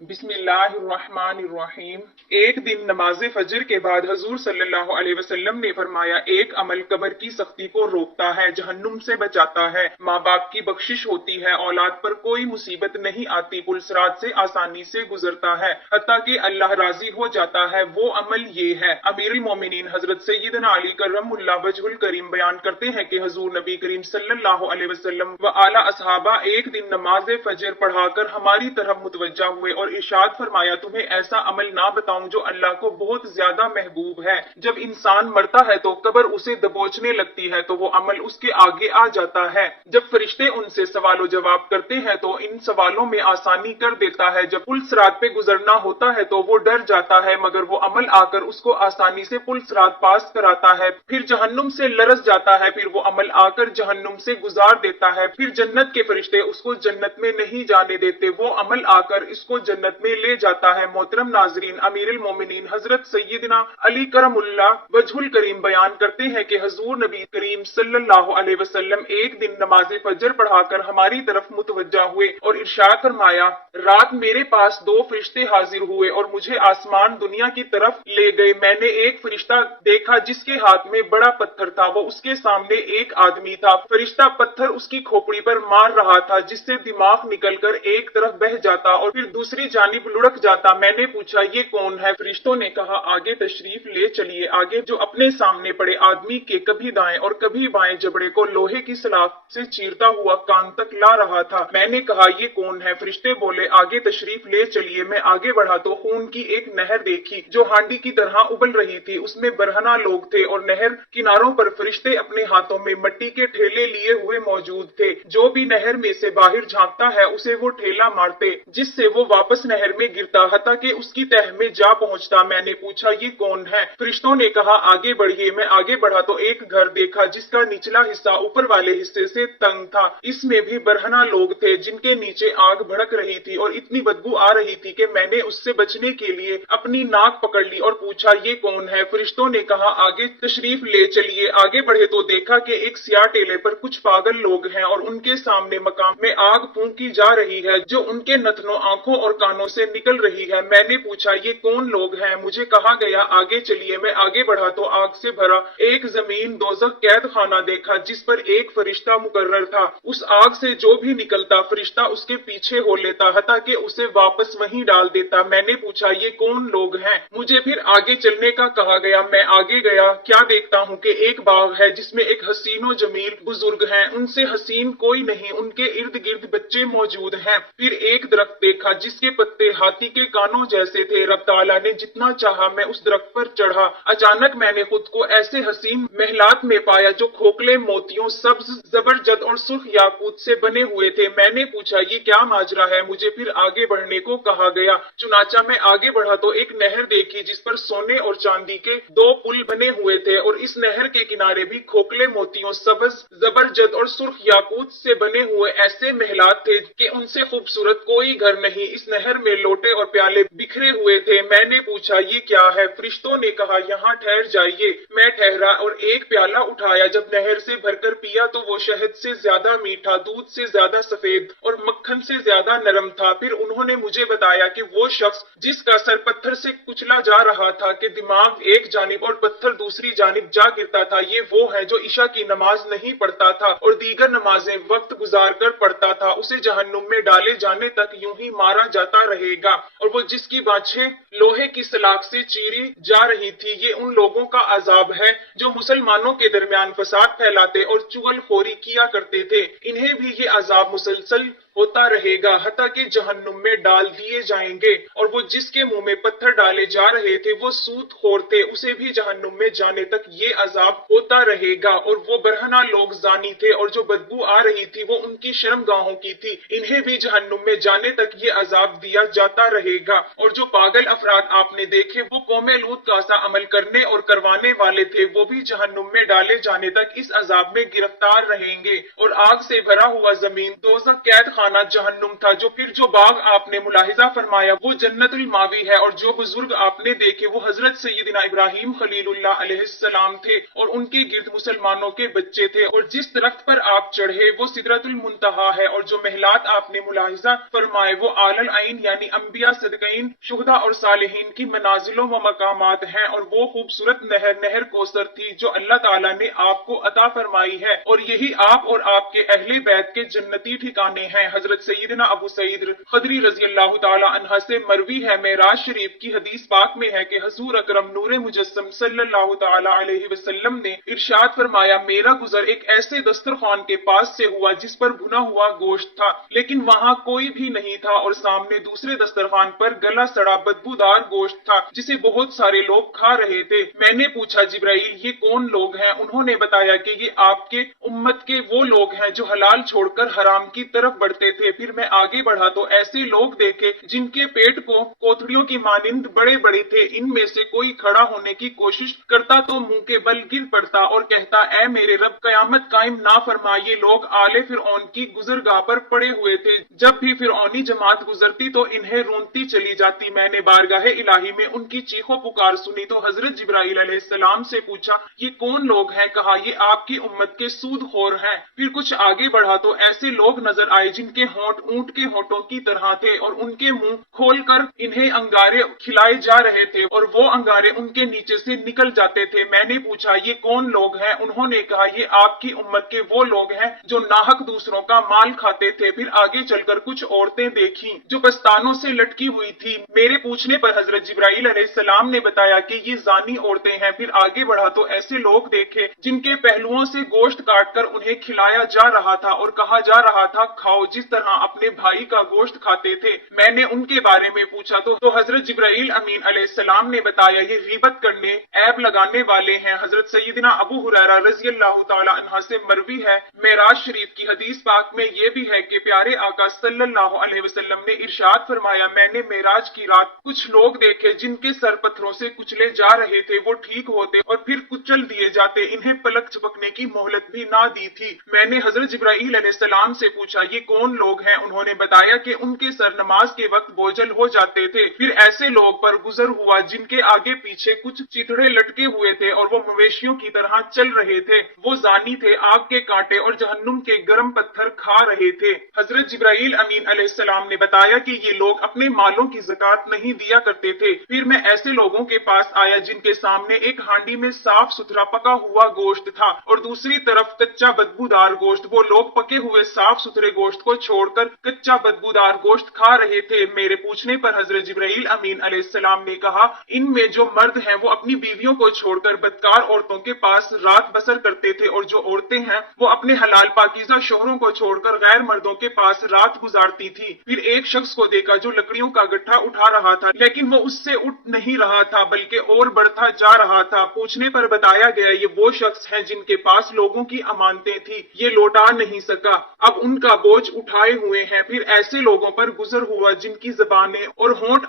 बिस्मिल्लाहिर्रहमानिर्रहीम। एक दिन नमाज फजर के बाद हजूर सल्लल्लाहु अलैहि वसल्लम ने फरमाया, एक अमल कब्र की सख्ती को रोकता है, जहन्नुम से बचाता है, माँ बाप की बख्शिश होती है, औलाद पर कोई मुसीबत नहीं आती, पुल सिरात से आसानी से गुजरता है, हत्ता कि अल्लाह राजी हो जाता है। वो अमल ये है। अमीरुल मोमिनीन हजरत सैयदना अली करमुल्लाह वजहुल करीम बयान करते हैं कि हजूर नबी करीम सल्लल्लाहु अलैहि वसल्लम व आला असहाबा एक दिन नमाज फजर पढ़ाकर हमारी तरफ मुतवज्जा हुए और इरशाद फरमाया, तुम्हें ऐसा अमल ना बताऊं जो अल्लाह को बहुत ज्यादा महबूब है। जब इंसान मरता है तो कब्र उसे दबोचने लगती है तो वो अमल उसके आगे आ जाता है। जब फरिश्ते उनसे सवालों जवाब करते हैं तो इन सवालों में आसानी कर देता है। जब पुल सिरात पे गुजरना होता है तो वो डर जाता है, मगर वो अमल आकर उसको आसानी से पुल सिरात पास कराता है। फिर जहन्नुम से लरस जाता है, फिर वो अमल आकर जहन्नुम से गुजार देता है। फिर जन्नत के फरिश्ते उसको जन्नत में नहीं जाने देते, वो अमल आकर इसको जन्नत में ले जाता है। मोहतरम नाजरीन, अमीरुल मोमिनीन हजरत सैयदना अली करमुल्लाह वजहुल करीम बयान करते हैं कि हजूर नबी करीम सल्लल्लाहु अलैहि वसल्लम एक दिन नमाज फजर पढ़ाकर हमारी तरफ मुतवज्जा हुए और इरशाद फरमाया, रात मेरे पास दो फरिश्ते हाजिर हुए और मुझे आसमान दुनिया की तरफ ले गए। मैंने एक फरिश्ता देखा जिसके हाथ में बड़ा पत्थर था, वो उसके सामने एक आदमी था। फरिश्ता पत्थर उसकी खोपड़ी पर मार रहा था, जिससे दिमाग निकलकर एक तरफ बह जाता और फिर दूसरी जानिब लुढ़क जाता। मैंने पूछा, ये कौन है? फरिश्तों ने कहा, आगे तशरीफ ले चलिए। आगे जो अपने सामने पड़े आदमी के कभी दाएं और कभी बाएं जबड़े को लोहे की सलाख से चीरता हुआ कान तक ला रहा था। मैंने कहा, ये कौन है? फरिश्ते बोले, आगे तशरीफ ले चलिए। मैं आगे बढ़ा तो खून की एक नहर देखी जो हांडी की तरह उबल रही थी। उसमें बरहना लोग थे और नहर किनारों पर फरिश्ते अपने हाथों में मिट्टी के ठेले लिए हुए मौजूद थे। जो भी नहर में से बाहर झांकता है उसे वो ठेला मारते, जिससे वो वापस नहर में गिरता, हत्ता कि उसकी तह में जा पहुंचता। मैंने पूछा, ये कौन है? फरिश्तों ने कहा, आगे बढ़िए। मैं आगे बढ़ा तो एक घर देखा जिसका निचला हिस्सा ऊपर वाले हिस्से से तंग था। इसमें भी बरहना लोग थे जिनके नीचे आग भड़क रही थी और इतनी बदबू आ रही थी कि मैंने उससे बचने के लिए अपनी नाक पकड़ ली और पूछा, ये कौन है? फरिश्तों ने कहा, आगे तशरीफ ले चलिए। आगे बढ़े तो देखा कि एक सियाह टेले पर कुछ पागल लोग हैं और उनके सामने मकाम में आग फूंकी जा रही है जो उनके नथनों, आंखों और कानों से निकल रही है। मैंने पूछा, ये कौन लोग हैं? मुझे कहा गया, आगे चलिए। मैं आगे बढ़ा तो आग से भरा एक जमीन दोज़ख कैद खाना देखा जिस पर एक फरिश्ता मुकर्रर था। उस आग से जो भी निकलता फरिश्ता उसके पीछे हो लेता, हत्ता कि उसे वापस वहीं डाल देता। मैंने पूछा, ये कौन लोग हैं? मुझे फिर आगे चलने का कहा गया। मैं आगे गया, क्या देखता हूँ कि एक बाग है जिसमें एक हसीनो जमील बुजुर्ग हैं। उनसे हसीन कोई नहीं, उनके इर्द गिर्द बच्चे मौजूद हैं। फिर एक दरख्त देखा जिसके पत्ते हाथी के कानों जैसे थे। रब ताला ने जितना चाहा मैं उस दरख्त पर चढ़ा। अचानक मैंने खुद को ऐसे हसीन महलात में पाया जो खोखले मोतियों, सब्ज, जबरजद और सुर्ख याकूत से बने हुए थे। मैंने पूछा, ये क्या माजरा है? मुझे फिर आगे बढ़ने को कहा गया। चुनाचा मैं आगे बढ़ा तो एक नहर देखी जिस पर सोने और चांदी के दो पुल बने हुए थे और इस नहर के किनारे भी खोखले मोतियों, सब्ज, जबरजद और सुर्ख याकूत से बने हुए ऐसे महलात थे कि उनसे खूबसूरत कोई घर नहीं। इस नहर में लोटे और प्याले बिखरे हुए थे। मैंने पूछा, ये क्या है? फरिश्तों ने कहा, यहाँ ठहर जाइए। मैं ठहरा और एक प्याला उठाया। जब नहर से भरकर पिया तो वो शहद से ज्यादा मीठा, दूध से ज्यादा सफेद और मक्खन से ज्यादा नरम था। फिर उन्होंने मुझे बताया कि वो शख्स जिसका सर पत्थर से कुचला जा रहा था कि दिमाग एक जानिब और पत्थर दूसरी जानिब जा गिरता था, ये वो है जो इशा की नमाज नहीं पढ़ता था और दीगर नमाजें वक्त गुजार कर पढ़ता था। उसे जहन्नुम में डाले जाने तक यूं ही मारा जाता रहेगा। और वो जिसकी बाछें लोहे की सलाख से चीरी जा रही थी, ये उन लोगों का अजाब है जो मुसलमानों के दरमियान फसाद फैलाते और चुगलखोरी किया करते थे। इन्हें भी ये अजाब मुसलसल होता रहेगा, हत्ता कि जहन्नुम में डाल दिए जाएंगे। और वो जिसके मुंह में पत्थर डाले जा रहे थे वो सूद खोर थे, उसे भी जहन्नुम में जाने तक ये अजाब होता रहेगा। और वो बरहना लोग जानी थे और जो बदबू आ रही थी वो उनकी शर्मगाहों की थी, इन्हें भी जहन्नुम में जाने तक ये अजाब दिया जाता रहेगा। और जो पागल अफराद आपने देखे वो कौमे लूत का सा अमल करने और करवाने वाले थे, वो भी जहन्नुम में डाले जाने तक इस अजाब में गिरफ्तार रहेंगे। और आग से भरा हुआ जमीन दोज़ख कैद ठिकाना जहन्नुम था। जो बाग आपने मुलाहिजा फरमाया वो जन्नतुल मावी है, और जो बुजुर्ग आपने देखे वो हजरत सैयदना इब्राहिम खलीलुल्लाह अलैहिस्सलाम थे और उनके गिर्द मुसलमानों के बच्चे थे। और जिस दरख्त पर आप चढ़े वो सिदरतुल मुंतहा है, और जो महलात आपने मुलाहिजा फरमाए वो आलल आइन यानी अंबिया, सदकईन, शुहदा और सालिहीन की मनाजिलों व मकामात हैं। और वो खूबसूरत नहर कौसर थी जो अल्लाह ताला ने आपको अता फरमाई है, और यही आप और आपके अहले बैत के जन्नती ठिकाने हैं। हजरत सैयदना अबू सईद खदरी रजी अल्लाह ताला अन्हा से मरवी है, मेराज शरीफ की हदीस पाक में है कि हुजूर अकरम नूरे मुजस्सम सल्लल्लाहु ताला अलैहि वसल्लम ने इरशाद फरमाया, मेरा गुजर एक ऐसे दस्तरखान के पास से हुआ जिस पर भुना हुआ गोश्त था, लेकिन वहां कोई भी नहीं था, और सामने दूसरे दस्तरखान पर गला सड़ा बदबूदार गोश्त था जिसे बहुत सारे लोग खा रहे थे। मैंने पूछा, जिब्राइल ये कौन लोग हैं? उन्होंने बताया कि ये आपके उम्मत के वो लोग हैं जो हलाल छोड़कर हराम की तरफ बढ़ते थे। फिर मैं आगे बढ़ा तो ऐसे लोग देखे जिनके पेट को कोथड़ियों की मानिंद बड़े बड़े थे। इनमें से कोई खड़ा होने की कोशिश करता तो मुंह के बल गिर पड़ता और कहता, ऐ मेरे रब कयामत कायम ना फरमा। ये लोग आले फिरौन की गुजरगाह पर पड़े हुए थे। जब भी फिरौनी जमात गुजरती तो इन्हें रोनती चली जाती। मैंने बारगाहे इलाही में उनकी चीखों पुकार सुनी तो हजरत जिब्राइल अलैहिस्सलाम से पूछा, ये कौन लोग हैं? कहा, ये आपकी उम्मत के सूदखोर हैं। फिर कुछ आगे बढ़ा तो ऐसे लोग नजर आए जिनके होंठ ऊंट के होंठों की तरह थे और उनके मुंह खोलकर इन्हें अंगारे खिलाए जा रहे थे और वो अंगारे उनके नीचे से निकल जाते थे। मैंने पूछा, ये कौन लोग हैं? उन्होंने कहा, ये आपकी उम्मत के वो लोग हैं जो नाहक दूसरों का माल खाते थे। फिर आगे चलकर कुछ औरतें देखी जो पस्तानों से लटकी हुई थी। मेरे पूछने पर हजरत जिब्राइल अलैहिस्सलाम ने बताया कि ये जानी औरतें हैं। फिर आगे बढ़ा तो ऐसे लोग देखे जिनके पहलुओं से गोश्त काटकर उन्हें खिलाया जा रहा था और कहा जा रहा था, खाओ, जिस तरह अपने भाई का गोश्त खाते थे। मैंने उनके बारे में पूछा तो हजरत जिब्राइल अमीन अलैहिस्सलाम ने बताया, ये गीबत करने, ऐब लगाने वाले हैं। हजरत सैयदना अबू हुरैरा रज़ी अल्लाह तआला अन्हा से मरवी है, मेराज शरीफ की हदीस पाक में ये भी है कि प्यारे आका सल्लल्लाहु अलैहि वसल्लम ने इरशाद फरमाया, मैंने मेराज की रात कुछ लोग देखे जिनके सर पत्थरों से कुचले जा रहे थे। वो ठीक होते और फिर कुचल दिए जाते, इन्हें पलक झपकने की मोहलत भी ना दी थी। मैंने हजरत जिब्राइल अलैहिस्सलाम से पूछा, ये कौन लोग हैं? उन्होंने बताया कि उनके सर नमाज के वक्त बोझल हो जाते थे। फिर ऐसे लोग पर गुजर हुआ जिनके आगे पीछे कुछ चिथड़े लटके हुए थे और वो मवेशियों की तरह चल रहे थे। वो जानी थे, आग के कांटे और जहन्नुम के गर्म पत्थर खा रहे थे। हजरत जिब्राइल अमीन अलैहिस्सलाम ने बताया कि ये लोग अपने मालों की ज़कात नहीं दिया करते थे। फिर मैं ऐसे लोगों के पास आया जिनके सामने एक हांडी में साफ सुथरा पका हुआ गोश्त था और दूसरी तरफ कच्चा बदबूदार गोश्त। वो लोग पके हुए साफ सुथरे गोश्त को छोड़कर कच्चा बदबूदार गोश्त खा रहे थे। मेरे पूछने पर हजरत जिब्राइल अमीन अलैहिस्सलाम ने कहा, इनमें जो मर्द हैं वो अपनी बीवियों को छोड़कर बदकार औरतों के पास रात बसर करते थे, और जो औरतें हैं वो अपने हलाल पाकीज़ा शोहरों को छोड़कर गैर मर्दों के पास रात गुजारती थी। फिर एक शख्स को देखा जो लकड़ियों का गट्ठा उठा रहा था, लेकिन वो उससे उठ नहीं रहा था बल्कि और बढ़ता जा रहा था। पूछने पर बताया गया, ये वो शख्स हैं जिनके पास लोगों की अमानतें थी, ये लौटा नहीं सका, अब उनका बोझ उठाए हुए हैं। फिर ऐसे लोगों पर गुजर हुआ जिनकी ज़बानें और होंठ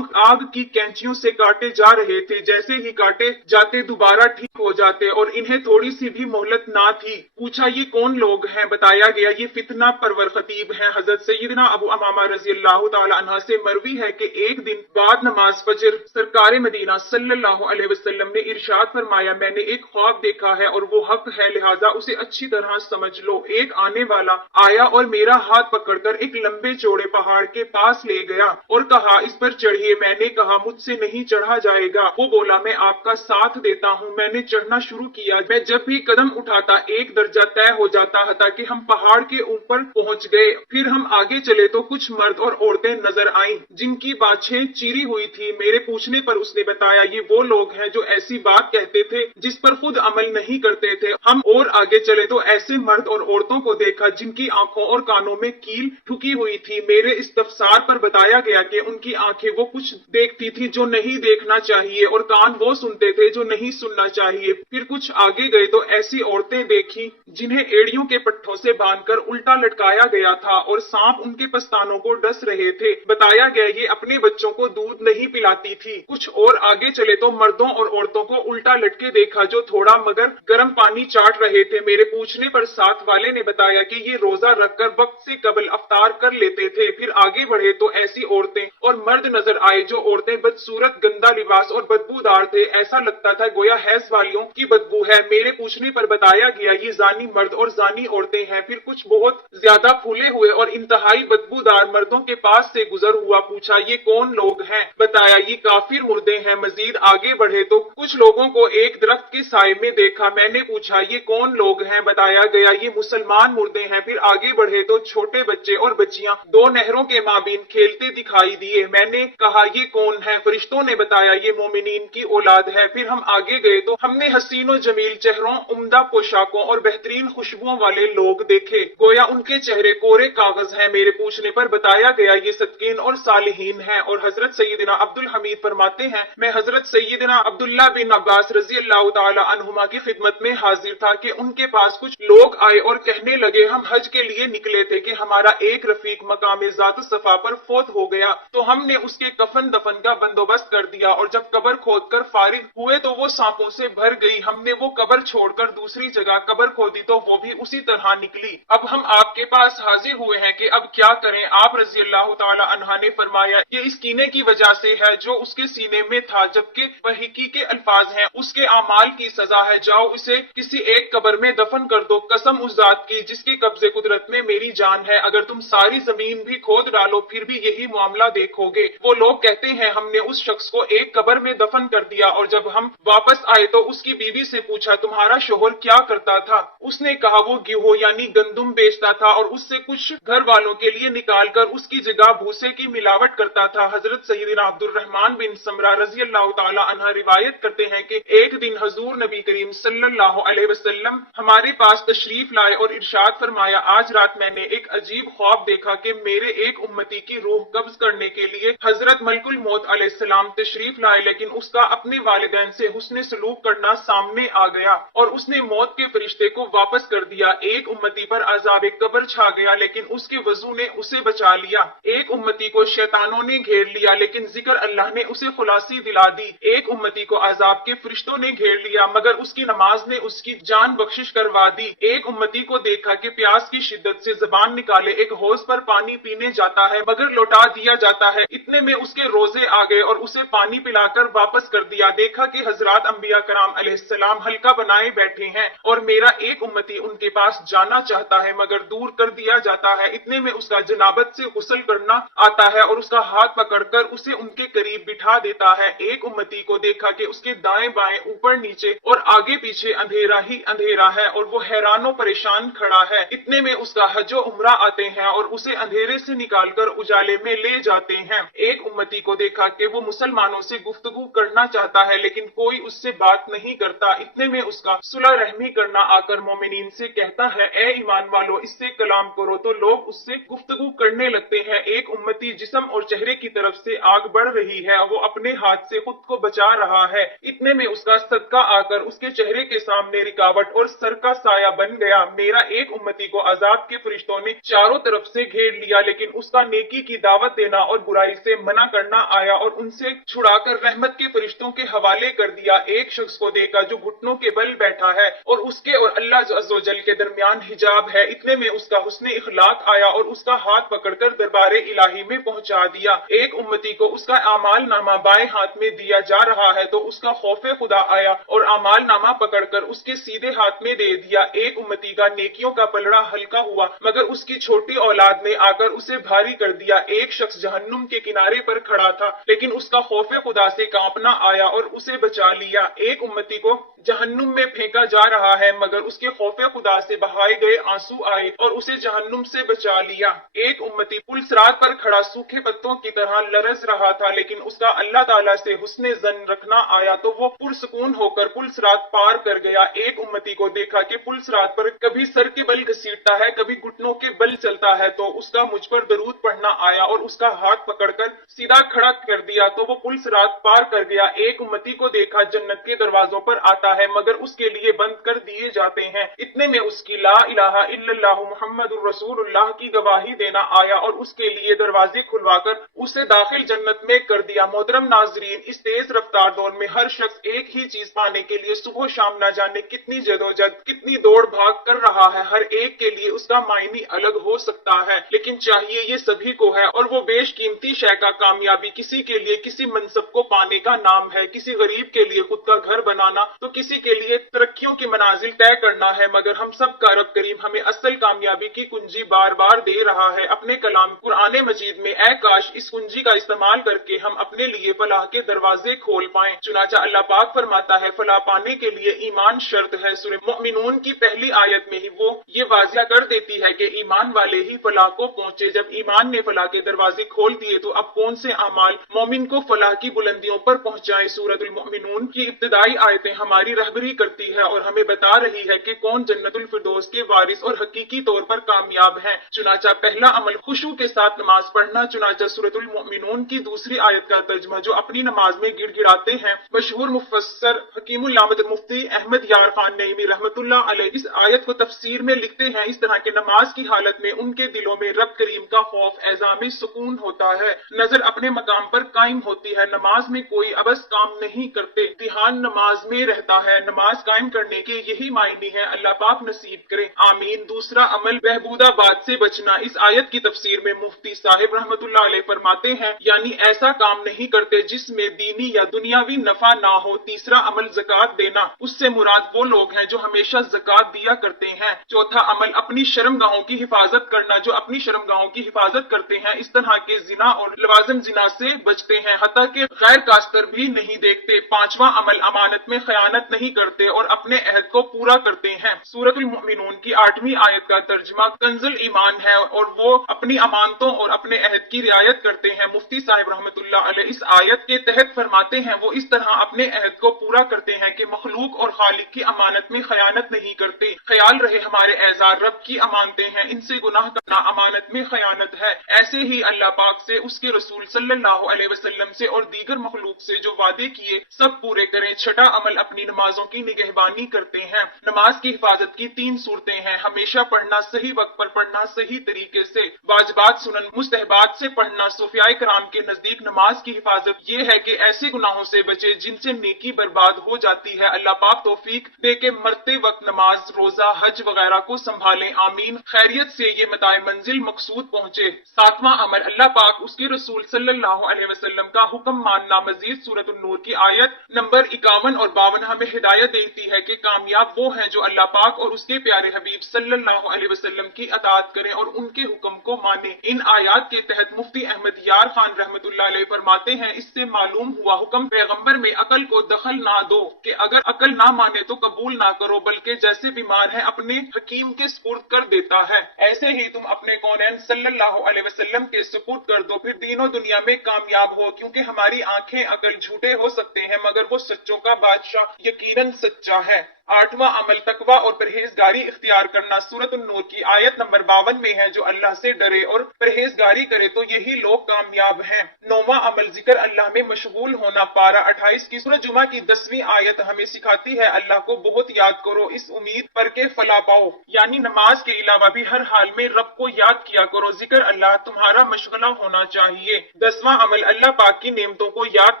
आग की कैंचियों से काटे जा रहे थे, जैसे ही काटे जाते दोबारा ठीक हो जाते और इन्हें थोड़ी सी भी मोहलत ना थी। पूछा, ये कौन लोग हैं? बताया गया, ये फितना परवर खतीब हैं। हजरत सैयदना अबू अमामा रज़ी अल्लाह तआला अन्हा से मरवी है कि एक दिन बाद नमाज फजर सरकार मदीना सल्लल्लाहु अलैहि वसल्लम ने इरशाद फरमाया, मैंने एक ख्वाब देखा है और वो हक है, लिहाजा उसे अच्छी तरह समझ लो। एक आने वाला आया और मेरा हाथ पकड़कर एक लंबे चौड़े पहाड़ के पास ले गया और कहा, इस पर चढ़िए। मैंने कहा, मुझसे नहीं चढ़ा जाएगा। वो बोला, मैं आपका साथ देता हूँ। मैंने चढ़ना शुरू किया। मैं जब भी कदम उठाता एक दर्जा तय हो जाता था कि हम पहाड़ के ऊपर पहुंच गए। फिर हम आगे चले तो कुछ मर्द और औरतें नजर आईं जिनकी बाछें चीरी हुई थी। मेरे पूछने पर उसने बताया, ये वो लोग हैं जो ऐसी बात कहते थे जिस पर खुद अमल नहीं करते थे। हम और आगे चले तो ऐसे मर्द और औरतों को देखा जिनकी आंखों और कानों में कील ठुकी हुई थी। मेरे इस्तफसार पर बताया गया कि उनकी आंखें वो कुछ देखती थी जो नहीं देखना चाहिए और कान वो सुनते थे जो नहीं सुनना चाहिए। چاہیے۔ پھر کچھ آگے گئے تو ایسی عورتیں دیکھی جنہیں ایڑیوں کے پٹھوں سے باندھ کر الٹا لٹکایا گیا تھا اور سانپ ان کے پستانوں کو ڈس رہے تھے۔ بتایا گیا یہ اپنے بچوں کو دودھ نہیں پلاتی تھی۔ کچھ اور آگے چلے تو مردوں اور عورتوں کو الٹا لٹکے دیکھا جو تھوڑا مگر گرم پانی چاٹ رہے تھے۔ میرے پوچھنے پر ساتھ والے نے بتایا کہ یہ روزہ رکھ کر وقت سے قبل افطار کر لیتے تھے۔ پھر آگے بڑھے تو ایسی عورتیں اور مرد نظر آئے جو عورتیں بدصورت، گندا لباس اور بدبودار تھے، ایسا لگتا تھا گویا حیض والیوں کی بدبو ہے۔ میرے پوچھنے پر بتایا گیا یہ زانی مرد اور زانی عورتیں ہیں۔ پھر کچھ بہت زیادہ پھولے ہوئے اور انتہائی بدبودار مردوں کے پاس سے گزر ہوا۔ پوچھا یہ کون لوگ ہیں؟ بتایا یہ کافر مردے ہیں۔ مزید آگے بڑھے تو کچھ لوگوں کو ایک درخت کے سائے میں دیکھا۔ میں نے پوچھا یہ کون لوگ ہیں؟ بتایا گیا یہ مسلمان مردے ہیں۔ پھر آگے بڑھے تو چھوٹے بچے اور بچیاں دو نہروں کے مابین کھیلتے دکھائی دیے۔ میں نے کہا یہ کون ہے؟ فرشتوں نے بتایا یہ مومنین کی اولاد ہے۔ پھر ہم آگے گئے تو ہم نے حسین و جمیل چہروں، عمدہ پوشاکوں اور بہترین خوشبوؤں والے لوگ دیکھے گویا ان کے چہرے کورے کاغذ ہیں۔ میرے پوچھنے پر بتایا گیا یہ صدقین اور صالحین ہیں۔ اور حضرت سیدنا عبد الحمید فرماتے ہیں میں حضرت سیدنا عبداللہ بن عباس رضی اللہ تعالی عنہما کی خدمت میں حاضر تھا کہ ان کے پاس کچھ لوگ آئے اور کہنے لگے ہم حج کے لیے نکلے تھے کہ ہمارا ایک رفیق مقام ذات صفا پر فوت ہو گیا تو ہم نے اس کے کفن دفن کا بندوبست کر دیا اور جب قبر کھود کر فارغ ہوئے تو وہ سانپوں سے بھر گئی۔ ہم نے وہ قبر چھوڑ کر دوسری جگہ قبر کھودی تو وہ بھی اسی طرح نکلی۔ اب ہم آپ کے پاس حاضر ہوئے ہیں کہ اب کیا کریں؟ آپ رضی اللہ تعالی عنہ نے فرمایا یہ اس کینے کی وجہ سے ہے جو اس کے سینے میں تھا، جبکہ بحقی کے الفاظ ہیں اس کے اعمال کی سزا ہے، جاؤ اسے کسی ایک قبر میں دفن کر دو۔ قسم اس ذات کی جس کے قبضے قدرت میں میری جان ہے، اگر تم ساری زمین بھی کھود ڈالو پھر بھی یہی معاملہ دیکھو گے۔ وہ لوگ کہتے ہیں ہم نے اس شخص کو ایک قبر میں دفن کر دیا اور جب ہم واپس آئے تو اس کی بیوی سے پوچھا تمہارا شوہر کیا کرتا تھا؟ اس نے کہا وہ گیہوں یعنی گندم بیچتا تھا اور اس سے کچھ گھر والوں کے لیے نکال کر اس کی جگہ بھوسے کی ملاوٹ کرتا تھا۔ حضرت سیدنا عبد الرحمن بن سمرہ رضی اللہ تعالی عنہ روایت کرتے ہیں کہ ایک دن حضور نبی کریم صلی اللہ علیہ وسلم ہمارے پاس تشریف لائے اور ارشاد فرمایا آج رات میں نے ایک عجیب خواب دیکھا کہ میرے ایک امتی کی روح قبض کرنے کے لیے حضرت ملک الموت علیہ السلام تشریف لائے، لیکن اس کا اپنے والدین سے حسن سلوک کرنا سامنے آ گیا اور اس نے موت کے فرشتے کو واپس کر دیا۔ ایک امتی پر عذاب قبر چھا گیا لیکن اس کے وضو نے اسے بچا لیا۔ ایک امتی کو شیطانوں نے گھیر لیا لیکن ذکر اللہ نے اسے خلاصی دلا دی۔ ایک امتی کو عذاب کے فرشتوں نے گھیر لیا مگر اس کی نماز نے اس کی جان بخشش کروا دی۔ ایک امتی کو دیکھا کہ پیاس کی شدت سے زبان نکالے ایک حوض پر پانی پینے جاتا ہے مگر لوٹا دیا جاتا ہے، اتنے میں اس کے روزے آ گئے اور اسے پانی پلا کر واپس کر دیا۔ دیکھا کہ حضرات انبیاء کرام علیہ السلام حلقہ بنائے بیٹھے ہیں اور میرا ایک امتی ان کے پاس جانا چاہتا ہے مگر دور کر دیا جاتا ہے، اتنے میں اس کا جنابت سے غسل کرنا آتا ہے اور اس کا ہاتھ پکڑ کر اسے ان کے قریب بٹھا دیتا ہے۔ ایک امتی کو دیکھا کہ اس کے دائیں بائیں اوپر نیچے اور آگے پیچھے اندھیرا ہی اندھیرا ہے اور وہ حیران و پریشان کھڑا ہے، اتنے میں اس کا حج و عمرہ آتے ہیں اور اسے اندھیرے سے نکال کر اجالے میں لے جاتے ہیں۔ ایک امتی کو دیکھا کہ وہ مسلمانوں سے گفتگو کرنا چاہتا ہے لیکن کوئی اس سے بات نہیں کرتا، اتنے میں اس کا صلح رحمی کرنا آ کر مومنین سے کہتا ہے اے ایمان والو اس سے کلام کرو تو لوگ اس سے گفتگو کرنے لگتے ہیں۔ ایک امتی جسم اور چہرے کی طرف سے آگ بڑھ رہی ہے، وہ اپنے ہاتھ سے خود کو بچا رہا ہے، اتنے میں اس کا صدقہ آ کر اس کے چہرے کے سامنے رکاوٹ اور سر کا سایہ بن گیا۔ میرا ایک امتی کو عذاب کے فرشتوں نے چاروں طرف سے گھیر لیا لیکن اس کا نیکی کی دعوت دینا اور برائی سے منع کرنا آیا اور ان سے چھڑا کر رحمت کے فرشتوں کے حوالے کر دیا۔ ایک شخص کو دیکھا جو گھٹنوں کے بل بیٹھا ہے اور اس کے اور اللہ عز و جل کے درمیان حجاب ہے، اتنے میں اس کا حسن اخلاق آیا اور اس کا ہاتھ پکڑ کر دربار الہی میں پہنچا دیا۔ ایک امتی کو اس کا اعمال نامہ بائیں ہاتھ میں دیا جا رہا ہے تو اس کا خوف خدا آیا اور اعمال نامہ پکڑ کر اس کے سیدھے ہاتھ میں دے دیا۔ ایک امتی کا نیکیوں کا پلڑا ہلکا ہوا مگر اس کی چھوٹی اولاد نے آ کر اسے بھاری کر دیا۔ ایک شخص جہنم کے کنارے پر کھڑا تھا لیکن اس کا خوف خدا سے کانپنا آیا اور اسے بچا لیا۔ ایک امتی کو جہنم میں پھینکا جا رہا ہے مگر اس کے خوف خدا سے بہائے گئے آنسو آئے اور اسے جہنم سے بچا لیا۔ ایک امتی پل صراط پر کھڑا سوکھے پتوں کی طرح لرز رہا تھا لیکن اس کا اللہ تعالیٰ سے حسن ظن رکھنا آیا تو وہ پرسکون ہو کر پل صراط پار کر گیا۔ ایک امتی کو دیکھا کہ پل صراط پر کبھی سر کے بل گھسیٹتا ہے کبھی گھٹنوں کے بل چلتا ہے تو اس کا مجھ پر درود پڑھنا آیا اور اس کا ہاتھ پکڑ کر سیدھا کھڑا کر دیا تو وہ پل صراط پار کر گیا۔ ایک امتی کو دیکھا جنت کے دروازے दरवाजों पर आता है मगर उसके लिए बंद कर दिए जाते हैं। इतने में उसकी ला इलाहा इल्लल्लाह मुहम्मदुर रसूलुल्लाह की गवाही देना आया और उसके लिए दरवाजे खुलवाकर उसे दाखिल जन्नत में कर दिया। मोहतरम नाजरीन, इस तेज रफ्तार दौर में हर शख्स एक ही चीज पाने के लिए सुबह शाम न जाने कितनी जदोजहद, कितनी दौड़ भाग कर रहा है। हर एक के लिए उसका मायने अलग हो सकता है, लेकिन चाहिए ये सभी को है, और वो बेशकीमती शय का कामयाबी किसी के लिए किसी मनसब को पाने का नाम है, किसी गरीब के लिए खुद का घर बनाना, तो किसी के लिए तरक्कियों की मनाजिल तय करना है। मगर हम सब का रब करीम हमें असल कामयाबी की कुंजी बार बार दे रहा है अपने कलाम कुरान मजीद में। ऐ काश इस कुंजी का इस्तेमाल करके हम अपने लिए फलाह के दरवाजे खोल पाएं। चुनाचा अल्लाह पाक फरमाता है, फलाह पाने के लिए ईमान शर्त है। सूरह मोमिनून की पहली आयत में ही वो ये वाजिया कर देती है कि ईमान वाले ही फलाह को पहुंचे। जब ईमान ने फलाह के दरवाजे खोल दिए तो अब कौन से अमाल मोमिन को फलाह की बुलंदियों पर पहुंचाए। सूरतुल मोमिनून की इब्तिदाई आयतें हमारी रहबरी करती है और हमें बता रही है कि कौन जन्नतुल फिरदौस के वारिस और हकीकी तौर पर कामयाब हैं। चुनाचा पहला अमल खुशू के साथ नमाज पढ़ना। चुनाचा सूरतुल मोमिनून की दूसरी आयत का तर्जुमा जो अपनी नमाज में गिड़गिड़ाते हैं, मशहूर मुफस्सर हकीमुल आमद मुफ्ती अहमद यार खान नईमी रहमतुल्लाह अलैह इस आयत को तफसीर में लिखते हैं, इस तरह के नमाज की हालत में उनके दिलों में रब करीम का खौफ एजाम सुकून होता है, नजर अपने मकाम पर कायम होती है, नमाज में कोई अबस काम नहीं करते, ध्यान नमाज में रहता है। नमाज कायम करने के यही मायने हैं, अल्लाह पाक नसीब करे, आमीन। दूसरा अमल बहबूदाबाद से बचना। इस आयत की तफसीर में मुफ्ती साहिब रहमतुल्लाह अलैह फरमाते हैं, यानी ऐसा काम नहीं करते जिसमें दीनी या दुनियावी नफा ना हो। तीसरा अमल ज़कात देना, उससे मुराद वो लोग हैं जो हमेशा ज़कात दिया करते हैं। चौथा अमल अपनी शर्मगाहों की हिफाजत करना, जो अपनी शर्मगाहों की हिफाजत करते हैं इस तरह के जिना और लवाजिम जिना से बचते हैं, हत्ता के गैर कास्तर भी नहीं देखते। पांचवा अमल अमानत में खयानत नहीं करते और अपने अहद को पूरा करते हैं। सूरतुल मोमिनून की 8वीं आयत का तर्जुमा कंजुल ईमान है और वो अपनी अमानतों और अपने अहद की रियायत करते हैं। मुफ्ती साहिब रहमतुल्लाह अलैह इस आयत के तहत फरमाते हैं, वो इस तरह अपने अहद को पूरा करते हैं कि मखलूक और खालिक की अमानत में खयानत नहीं करते। ख्याल रहे हमारे एजार रब की अमानतें हैं, इनसे गुनाह करना अमानत में खयानत है। ऐसे ही अल्लाह पाक से, उसके रसूल सल्लल्लाहु अलैहि वसल्लम से और दीगर मखलूक से जो वादे किए सब पूरे करें। छठा अमल अपनी नमाजों की निगहबानी करते हैं। नमाज की हिफाजत की 3 सूरतें हैं, हमेशा पढ़ना, सही वक्त पर पढ़ना, सही तरीके से, वाजिबात सुनन मुस्तहबात से पढ़ना। सूफियाए कराम के नजदीक नमाज की हिफाजत ये है कि ऐसे गुनाहों से बचे जिनसे नेकी बर्बाद हो जाती है। अल्लाह पाक तौफीक दे के मरते वक्त नमाज, रोजा, हज वगैरह को संभालें, आमीन। खैरियत से ये मताए मंजिल मकसूद पहुंचे। 7वां अमल अल्लाह पाक उसके रसूल सल्लल्लाहु अलैहि वसल्लम का हुक्म मानना। मजीद सूरत नूर की आयत नंबर 51 और 52 हमें हिदायत देती है कि कामयाब वो हैं जो अल्लाह पाक और उसके प्यारे हबीब सल्लल्लाहु अलैहि वसल्लम की अताअत करें और उनके हुक्म को माने। इन आयात के तहत मुफ्ती अहमद यार खान रहमतुल्लाह अलैह फरमाते हैं, इससे मालूम हुआ हुक्म पैगंबर में अकल को दखल ना दो कि अगर अकल ना माने तो कबूल ना करो, बल्कि जैसे बीमार है अपने हकीम के सुपुर्द कर देता है, ऐसे ही तुम अपने कौनैन सल्लल्लाहु अलैहि वसल्लम के सुपुर्द कर दो, फिर दीनों दुनिया में कामयाब हो। क्योंकि हमारी आंखें अकल झूठे हो सकते हैं मगर वो सच्चों का बादशाह यकीनन सच्चा है। 8वां अमल तकवा और परहेजगारी इख्तियार करना। सूरत नूर की आयत नंबर 52 में है, जो अल्लाह से डरे और परहेजगारी करे तो यही लोग कामयाब हैं। 9वां अमल जिक्र अल्लाह में मशगूल होना। पारा 28 की सूरह जुमा की 10वीं आयत हमें सिखाती है, अल्लाह को बहुत याद करो इस उम्मीद पर के फला पाओ, यानी नमाज के अलावा भी हर हाल में रब को याद किया करो। जिक्र अल्लाह तुम्हारा मशगला होना चाहिए। 10वां अमल अल्लाह पाक की नेमतों को याद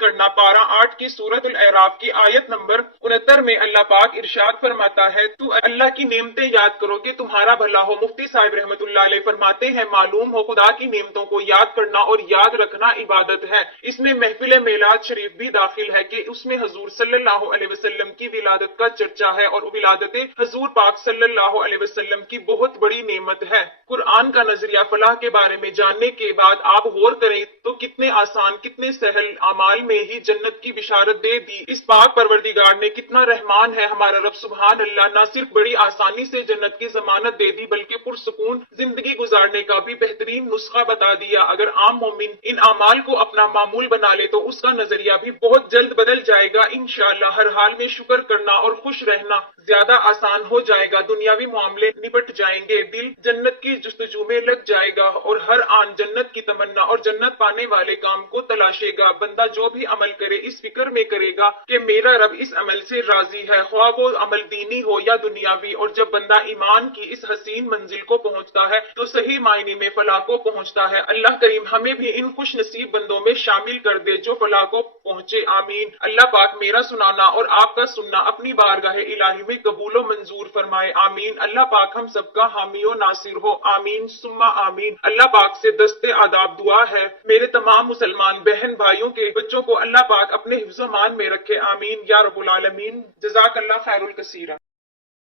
करना। पारा 8 की सूरत अल अराफ की आयत नंबर 69 में अल्लाह पाक इरशाद फरमाता है, तू अल्लाह की नेमतें याद करो कि तुम्हारा भला हो। मुफ्ती साहिब रहमतुल्लाह अलैह फरमाते हैं, मालूम हो खुदा की नेमतों को याद करना और याद रखना इबादत है। इसमें महफिल मेलाद शरीफ भी दाखिल है कि उसमें हजूर सल्लल्लाहु अलैहि वसल्लम की विलादत का चर्चा है और विलादत हजूर पाक सल्लल्लाहु अलैहि वसल्लम की बहुत बड़ी नेमत है। कुरान का नजरिया फलाह के बारे में जानने के बाद आप गौर करें तो कितने आसान, कितने सहल अमाल में ही जन्नत की बिशारत दे दी। इस पाक परवरदिगार ने कितना रहमान है, हमारा रब सुभान अल्लाह न सिर्फ बड़ी आसानी से जन्नत की जमानत दे दी बल्कि पुरसुकून जिंदगी गुजारने का भी बेहतरीन नुस्खा बता दिया। अगर आम मोमिन इन अमाल को अपना मामूल बना ले तो उसका नजरिया भी बहुत जल्द बदल जाएगा। इंशाअल्लाह हर हाल में शुक्र करना और खुश रहना ज्यादा आसान हो जाएगा, दुनियावी मामले निपट जाएंगे, दिल जन्नत की जुस्तजू में लग जाएगा और हर आन जन्नत की तमन्ना और जन्नत पाने वाले काम को तलाशेगा। बंदा जो भी अमल करे इस फिक्र में करेगा कि मेरा रब इस अमल से राजी है, ख्वाह वो अमल दीनी हो या दुनियावी। और जब बंदा ईमान की इस हसीन मंजिल को पहुंचता है तो सही मायने में फलाह को पहुंचता है। अल्लाह करीम हमें भी इन खुश नसीब बंदों में शामिल कर दे जो फलाह को पहुंचे, आमीन। अल्लाह पाक मेरा सुनाना और आपका सुनना अपनी बारगाह इलाही में कबूलो मंजूर फरमाए, आमीन। अल्लाह पाक हम सबका हामी और नासिर हो, आमीन सुम्मा आमीन। अल्लाह पाक से दस्ते आदाब दुआ है मेरे तमाम मुसलमान बहन भाइयों के बच्चों को अल्लाह पाक अपने हिफ्ज़-ओ-मान में रखे, आमीन या रब्बुल आलमीन। जज़ाकल्लाह खैरुल कसीरा।